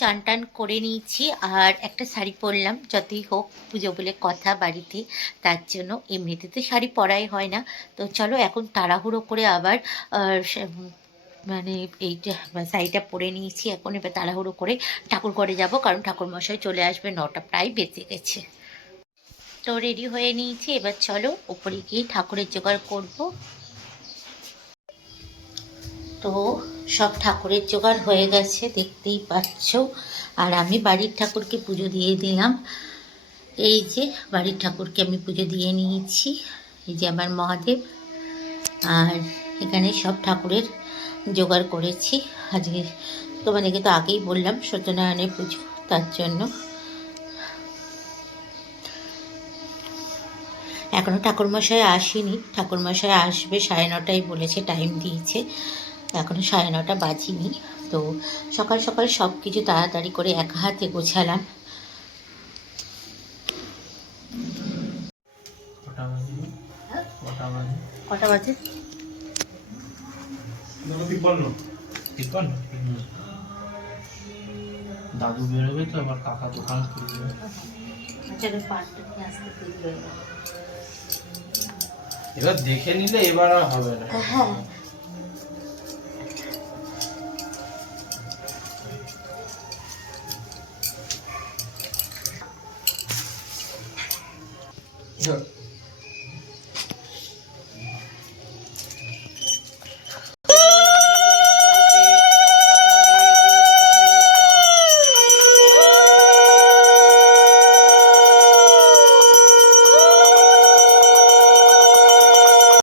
চান টান করে নিয়েছি আর একটা শাড়ি পরলাম, যতই হোক পুজো বলে কথা বাড়িতে, তার জন্য এমনিতে তো শাড়ি পরাই হয় না। তো চলো এখন তাড়াহুড়ো করে আবার মানে এইটা শাড়িটা পরে নিয়েছি, এখন এবার তাড়াহুড়ো করে ঠাকুর ঘরে যাব, কারণ ঠাকুর মশাই চলে আসবে, নটা প্রায় বেঁচে গেছে। তো রেডি হয়ে নিয়েছি, এবার চলো উপরে গিয়ে ঠাকুরের জোগাড় করব। তো সব ঠাকুরের জোগাড় হয়ে গেছে, দেখতেই পাচ্ছ। আর আমি বাড়ির ঠাকুরকে পুজো দিয়ে দিলাম। এই যে বাড়ির ঠাকুরকে আমি পুজো দিয়ে নিয়েছি। এই যে আমার মহাদেব। আর এখানে সব ঠাকুরের জোগাড় করেছি। আজকে তোমাদেরকে তো আগেই বললাম সত্যনারায়ণের পুজো, তার জন্য। এখনও ঠাকুরমশাই আসেনি। ঠাকুরমশাই আসবে, সাড়ে নটায় বলেছে টাইম দিয়েছে। এখনও সাড়ে নটা বাজিনি। তো সকাল সকাল সব কিছু তাড়াতাড়ি করে এক হাতে গোছালাম। কটা বাজে? দাদু বেরোবে তো আবার কাকা দোকান খুলবে আচ্ছা এবার দেখে নিলে এবার আর হবে না। হ্যাঁ Yeah.